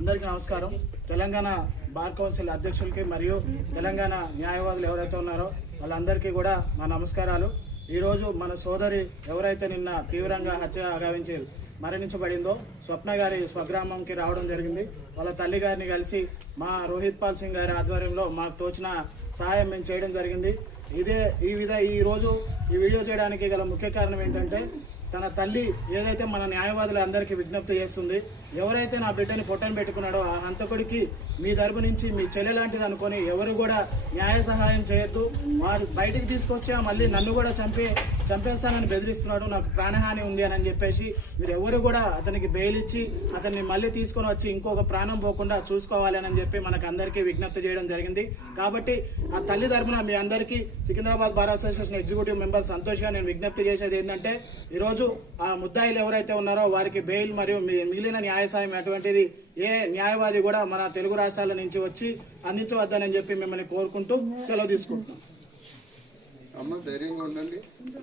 అందరికీ నమస్కారం. Telangana bar council అధ్యక్షులకి మరియు తెలంగాణ న్యాయవాదులు ఎవరైతే ఉన్నారో వాళ్ళందరికీ కూడా మా నమస్కారాలు. ఈరోజు మన సోదరి ఎవరైతే నిన్న తీవ్రంగా హత్య గావించి మరణించబడిందో స్వప్న గారి స్వగ్రామంకి రావడం జరిగింది. వాళ్ళ తల్లి గారిని కలిసి మా రోహిత్ పాల్ సింగ్ గారి ఆధ్వర్యంలో మాకు తోచిన సహాయం మేము చేయడం జరిగింది. ఈరోజు ఈ వీడియో చేయడానికి గల ముఖ్య కారణం ఏంటంటే, తన తల్లి ఏదైతే మన న్యాయవాదులు అందరికీ విజ్ఞప్తి చేస్తుంది, ఎవరైతే నా బిడ్డని పొట్టని పెట్టుకున్నాడో ఆ హంతకుడికి మీ తరపు నుంచి మీ చెల్లె లాంటిది అనుకొని ఎవరు కూడా న్యాయ సహాయం చేయొద్దు. వారు బయటికి తీసుకొచ్చా మళ్ళీ నన్ను కూడా చంపేస్తానని బెదిరిస్తున్నాడు, నాకు ప్రాణహాని ఉంది అని చెప్పేసి మీరు ఎవరు కూడా అతనికి బెయిల్ ఇచ్చి అతన్ని మళ్ళీ తీసుకొని వచ్చి ఇంకొక ప్రాణం పోకుండా చూసుకోవాలి అని చెప్పి మనకు అందరికీ విజ్ఞప్తి చేయడం జరిగింది. కాబట్టి ఆ తల్లి తరపున మీ అందరికీ Secunderabad bar association executive member సంతోష్గా నేను విజ్ఞప్తి చేసేది ఏంటంటే, ఈరోజు ఆ ముద్దాయిలు ఎవరైతే ఉన్నారో వారికి బెయిల్ మరియు మిగిలిన న్యాయ సాయం అటువంటిది ఏ న్యాయవాది కూడా మన తెలుగు రాష్ట్రాల నుంచి వచ్చి అందించవద్దని చెప్పి మిమ్మల్ని కోరుకుంటూ సెలవు తీసుకుంటున్నాం.